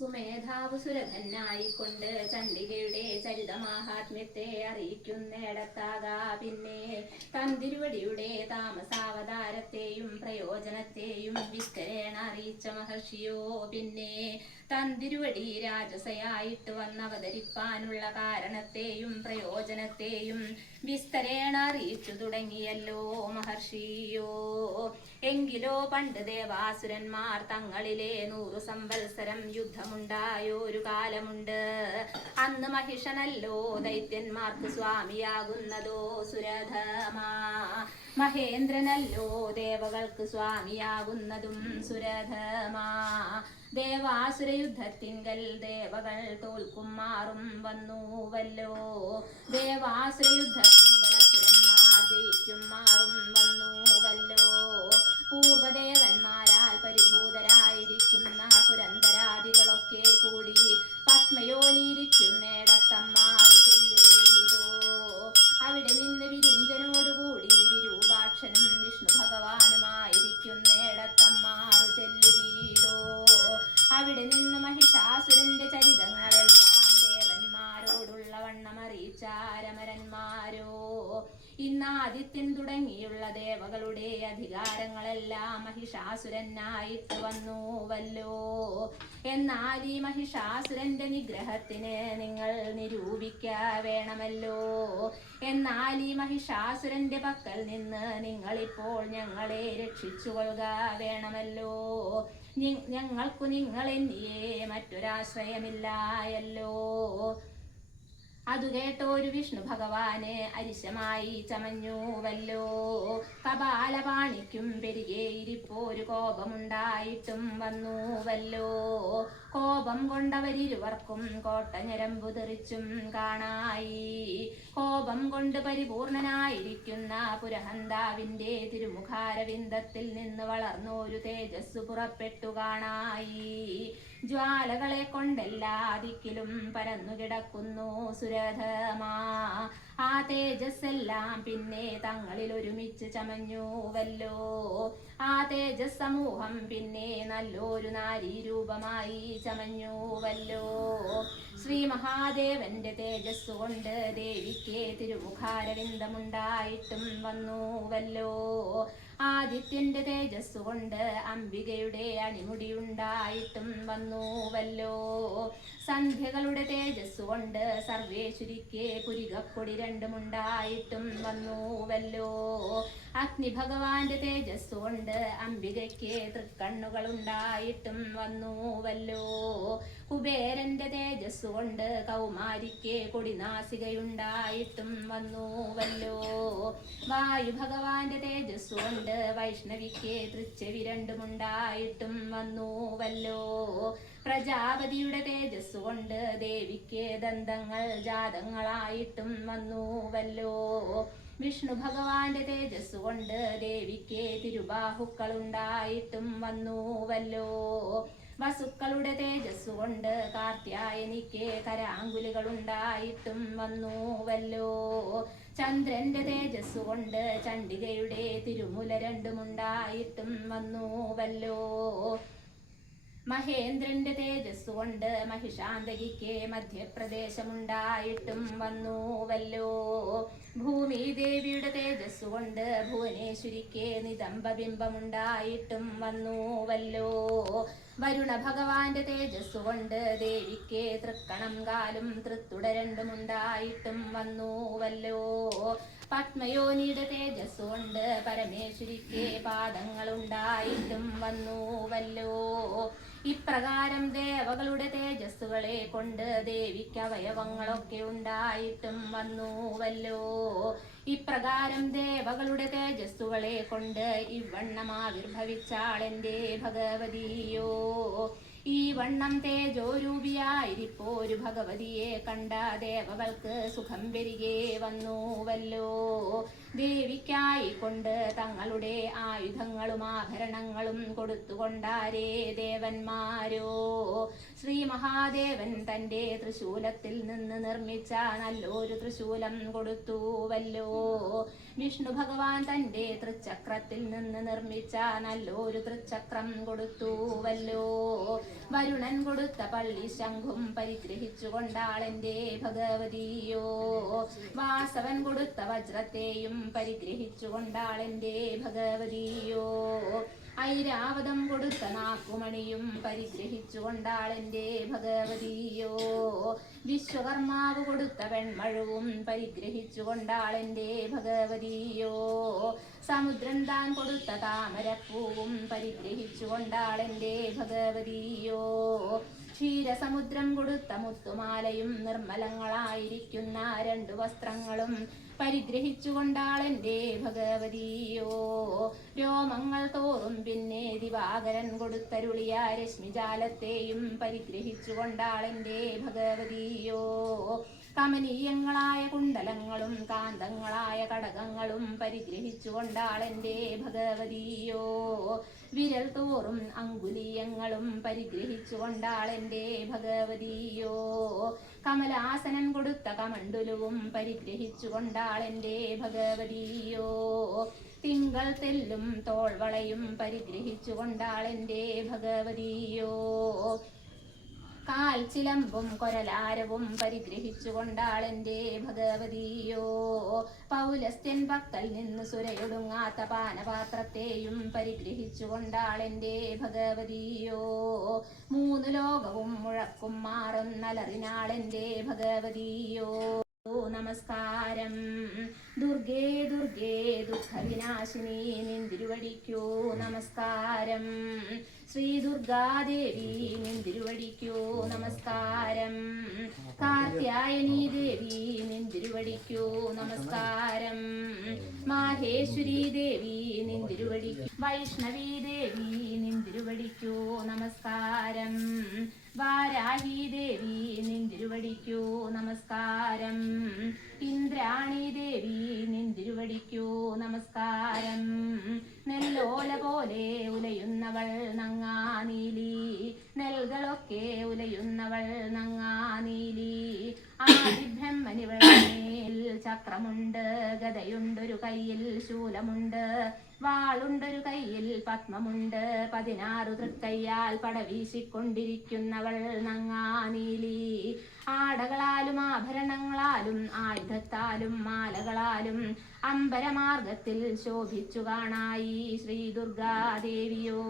സുമേധാവ് സുരഥനായിക്കൊണ്ട് ചണ്ഡികയുടെ ചരിതമാഹാത്മ്യത്തെ അറിയിക്കുന്നിടത്താകാ പിന്നെ. തന്തിരുവടിയുടെ താമസാവതാരത്തെയും പ്രയോജനത്തെയും വിസ്തരേണ അറിയിച്ച മഹർഷിയോ പിന്നെ. തന്തിരുവടി രാജസയായിട്ട് വന്നവതരിപ്പാനുള്ള കാരണത്തെയും പ്രയോജനത്തെയും വിസ്തരേണ അറിയിച്ചു തുടങ്ങിയല്ലോ മഹർഷിയോ. എങ്കിലോ പണ്ട് ദേവാസുരന്മാർ തങ്ങളിലെ നൂറു സംവത്സരം യുദ്ധമുണ്ടായൊരു കാലമുണ്ട്. അന്ന് മഹിഷനല്ലോ ദൈത്യന്മാർക്ക് സ്വാമിയാകുന്നതോ സുരധമാ. മഹേന്ദ്രനല്ലോ ദേവകൾക്ക് സ്വാമിയാകുന്നതും സുരധമാ. ദേവാസുരയുദ്ധത്തിങ്കൽ ദേവകൾ തോൽക്കും മാറും വന്നുവല്ലോ ദേവാസുര യുദ്ധത്തിങ്കൽ അസുരന്മാർ ജയിക്കും മാറും വന്നുവല്ലോ പൂർവദേവന്മാരാൽ ദേവന്മാരോടുള്ള ഇന്നാദിത്യൻ തുടങ്ങിയുള്ള ദേവകളുടെ അധികാരങ്ങളെല്ലാം മഹിഷാസുരനായിട്ട് വന്നുവല്ലോ. എന്നാൽ ഈ മഹിഷാസുരന്റെ നിഗ്രഹത്തിന് നിങ്ങൾ നിരൂപിക്ക വേണമല്ലോ. എന്നാൽ ഈ മഹിഷാസുരന്റെ പക്കൽ നിന്ന് നിങ്ങളിപ്പോൾ ഞങ്ങളെ രക്ഷിച്ചുകൊള്ളുക വേണമല്ലോ. ഞങ്ങൾക്കു നിങ്ങളെന്നിയേ മറ്റൊരാശ്രയമില്ലായല്ലോ. അതു കേട്ടോരു വിഷ്ണു ഭഗവാന് അരിശമായി ചമഞ്ഞുവല്ലോ കപാലപാണിക്കും പെരുകേയിരിപ്പോരു കോപമുണ്ടായിട്ടും വന്നുവല്ലോ കോപം കൊണ്ടവരിരുവർക്കും കോട്ടഞ്ഞരമ്പു തെറിച്ചും കാണായി. കോപം കൊണ്ട് പരിപൂർണനായിരിക്കുന്ന പുരഹന്താവിന്റെ തിരുമുഖാരവിന്ദത്തിൽ നിന്ന് വളർന്നൊരു തേജസ് പുറപ്പെട്ടു കാണായി. ജ്വാലകളെ കൊണ്ടെല്ലാ ദിക്കിലും പരന്നു കിടക്കുന്നു സുരധമാ. ആ തേജസ്സെല്ലാം പിന്നെ തങ്ങളിൽ ഒരുമിച്ച് ചമഞ്ഞുവല്ലോ. ആ തേജസ് സമൂഹം പിന്നെ നല്ലൊരു നാരീ രൂപമായി ചമഞ്ഞുവല്ലോ. ശ്രീ മഹാദേവന്റെ തേജസ് കൊണ്ട് ദേവിക്ക് തിരുമുഖാരവിന്ദമുണ്ടായിട്ടും വന്നുവല്ലോ. ആദിത്യന്റെ തേജസ് കൊണ്ട് അംബികയുടെ അണിമുടിയുണ്ടായിട്ടും വന്നുവല്ലോ. സന്ധ്യകളുടെ തേജസ് കൊണ്ട് സർവേശ്വരിക്ക് പുരികപ്പൊടി രണ്ടുമുണ്ടായിട്ടും വന്നുവല്ലോ അഗ്നി ഭഗവാന്റെ തേജസ് കൊണ്ട് അംബികയ്ക്ക് തൃക്കണ്ണുകളുണ്ടായിട്ടും വന്നുവല്ലോ കുബേരന്റെ തേജസ് കൊണ്ട് കൗമാരിക്ക് കൊടിനാസികയുണ്ടായിട്ടും വന്നുവല്ലോ വായു ഭഗവാന്റെ തേജസ് കൊണ്ട് വൈഷ്ണവിക്ക് തൃച്ചെവി രണ്ടുമുണ്ടായിട്ടും വന്നുവല്ലോ പ്രജാപതിയുടെ തേജസ് കൊണ്ട് ദേവിക്ക് ദന്തങ്ങൾ ജാതങ്ങളായിട്ടും വന്നുവല്ലോ. വിഷ്ണു ഭഗവാന്റെ തേജസ് കൊണ്ട് ദേവിക്ക് തിരുബാഹുക്കളുണ്ടായിട്ടും വന്നുവല്ലോ. വസുക്കളുടെ തേജസ് കൊണ്ട് കാർത്യായനിക്ക് കരാങ്കുലുകളുണ്ടായിട്ടും വന്നുവല്ലോ. ചന്ദ്രന്റെ തേജസ് കൊണ്ട് ചണ്ഡികയുടെ തിരുമുല രണ്ടുമുണ്ടായിട്ടും വന്നുവല്ലോ. മഹേന്ദ്രന്റെ തേജസ് കൊണ്ട് മഹിഷാന്തകിക്ക് മധ്യപ്രദേശമുണ്ടായിട്ടും വന്നുവല്ലോ. ഭൂമി ദേവിയുടെ തേജസ് കൊണ്ട് ഭുവനേശ്വരിക്ക് നിതംബബിംബമുണ്ടായിട്ടും വന്നുവല്ലോ വരുണ ഭഗവാന്റെ തേജസ് കൊണ്ട് ദേവിക്ക് തൃക്കണം കാലും തൃത്തുട രണ്ടുമുണ്ടായിട്ടും വന്നുവല്ലോ പത്മയോനിയുടെ തേജസ് കൊണ്ട് പരമേശ്വരിക്ക് പാദങ്ങളുണ്ടായിട്ടും വന്നുവല്ലോ ഇപ്രകാരം ദേവകളുടെ തേജസ്സുകളെ കൊണ്ട് ദേവിക്ക് അവയവങ്ങളൊക്കെ ഉണ്ടായിട്ടും വന്നുവല്ലോ ഇപ്രകാരം ദേവകളുടെ തേജസ്സുകളെ കൊണ്ട് ഇവണ്ണം ആവിർഭവിച്ചാളെന്റെ ഭഗവതിയോ? ഈ വണ്ണം തേജോരൂപിയായിരിപ്പോരു ഭഗവതിയെ കണ്ട ദേവകൾക്ക് സുഖം വരികെ വന്നുവല്ലോ. ദേവിക്കായി കൊണ്ട് തങ്ങളുടെ ആയുധങ്ങളും ആഭരണങ്ങളും കൊടുത്തുകൊണ്ടാരേ ദേവന്മാരോ? ശ്രീ മഹാദേവൻ തന്റെ തൃശൂലത്തിൽ നിന്ന് നിർമ്മിച്ച നല്ലൊരു തൃശൂലം കൊടുത്തുവല്ലോ. വിഷ്ണു ഭഗവാൻ തന്റെ തൃച്ചക്രത്തിൽ നിന്ന് നിർമ്മിച്ച നല്ലൊരു തൃച്ചക്രം കൊടുത്തുവല്ലോ. വരുണൻ കൊടുത്ത പള്ളി ശംഖും പരിഗ്രഹിച്ചുകൊണ്ടാളെന്റെ ഭഗവതിയോ. വാസവൻ കൊടുത്ത വജ്രത്തെയും പരിഗ്രഹിച്ചുകൊണ്ടാളെന്റെ ഭഗവതിയോ. ഐരാവതം കൊടുത്ത നാക്കുമണിയും പരിഗ്രഹിച്ചുകൊണ്ടാളെന്റെ ഭഗവതിയോ. വിശ്വകർമാവ് കൊടുത്ത വെൺമഴവും പരിഗ്രഹിച്ചുകൊണ്ടാളെന്റെ ഭഗവതിയോ. സമുദ്രൻ താൻ കൊടുത്ത താമരപ്പൂവും പരിഗ്രഹിച്ചുകൊണ്ടാളെന്റെ ഭഗവതിയോ. ക്ഷീരസമുദ്രം കൊടുത്ത മുത്തുമാലയും നിർമ്മലങ്ങളായിരിക്കുന്ന രണ്ടു വസ്ത്രങ്ങളും പരിഗ്രഹിച്ചുകൊണ്ടാളെന്റെ ഭഗവതിയോ രോമങ്ങൾ തോറും പിന്നെ ദിവാകരൻ കൊടുത്തരുളിയ രശ്മിജാലത്തെയും പരിഗ്രഹിച്ചുകൊണ്ടാളെന്റെ ഭഗവതിയോ കമനീയങ്ങളായ കുണ്ടലങ്ങളും കാന്തങ്ങളായ കടകങ്ങളും പരിഗ്രഹിച്ചുകൊണ്ടാളെന്റെ ഭഗവതിയോ. വിരൽ തോറും അങ്കുലീയങ്ങളും പരിഗ്രഹിച്ചുകൊണ്ടാളെന്റെ ഭഗവതിയോ. കമലാസനം കൊടുത്ത കമണ്ടുലുവും പരിഗ്രഹിച്ചുകൊണ്ടാളെന്റെ ഭഗവതിയോ. തിങ്കൾ തെല്ലും തോൾവളയും പരിഗ്രഹിച്ചുകൊണ്ടാളെന്റെ ഭഗവതിയോ. കാൽ ചിലമ്പും കൊരലാരവും പരിഗ്രഹിച്ചുകൊണ്ടാളെന്റെ ഭഗവതിയോ. പൗലസ്ത്യൻ ഭക്തൽ നിന്ന് സുരയൊടുങ്ങാത്ത പാനപാത്രത്തെയും പരിഗ്രഹിച്ചുകൊണ്ടാളെന്റെ ഭഗവതിയോ. മൂന്ന് ലോകവും മുഴക്കും മാറുന്നലറിനാളെന്റെ ഭഗവതിയോ. നമസ്കാരം. ദുർഗേ ദുർഗേ ദുഃഖവിനാശിനി നിന്തിരുവടിക്കൂ നമസ്കാരം. ശ്രീ ദുർഗാദേവി നിന്തിരുവടിക്കൂ നമസ്കാരം. കാർത്യായനി ദേവി നിന്തിരുവടിക്കൂ നമസ്കാരം. മാഹേശ്വരി ദേവി നിന്തിരുവടിക്കൂ. വൈഷ്ണവി ദേവി നിന്തിരുവടിക്കൂ നമസ്കാരം. വാരാഹി ദേവി നിന്തിരുവടിക്കൂ നമസ്കാരം. ഇന്ദ്രാണി ദേവി നിന്തിരുവടിക്കൂ നമസ്കാരം. നെല്ലോല പോലെ ഉലയുന്നവൾ നങ്ങാനീലി നെൽകളൊക്കെ ഉലയുന്നവൾ നങ്ങാനീലി നീലി. ആദിബ്രഹ്മനിവളമേൽ ചക്രമുണ്ട് ഗതയുണ്ടൊരു കയ്യിൽ ശൂലമുണ്ട് വാളുണ്ടൊരു കയ്യിൽ പത്മമുണ്ട്. പതിനാറു തൃക്കയ്യാൽ പടവീശിക്കൊണ്ടിരിക്കുന്നവൾ നങ്ങാനീലി. ആടകളാലും ആഭരണങ്ങളാലും ആയുധത്താലും മാലകളാലും അമ്പരമാർഗത്തിൽ ശോഭിച്ചു കാണായി ശ്രീ ദുർഗാദേവിയോ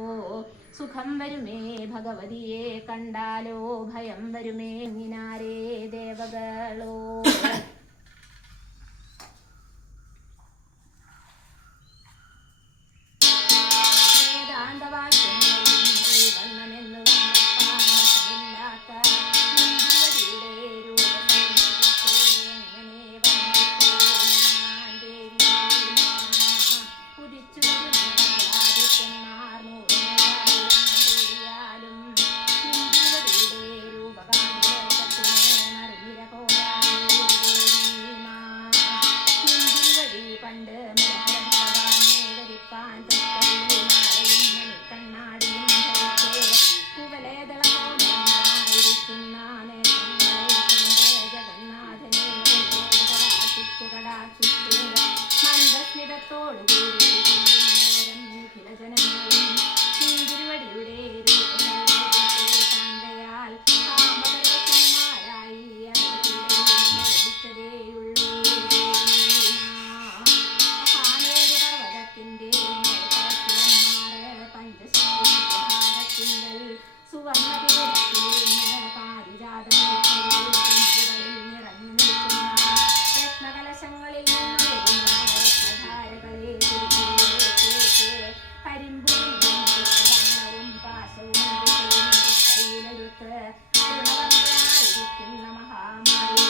സുഖം വരുമേ ഭഗവതിയെ കണ്ടാലോ ഭയം വരുമേ ഇങ്ങിനാരേ ദേവകളോ. It's കയ്യിലെടുത്ത് അരുണവർണ്ണയായിരിക്കുന്ന മഹാമായേ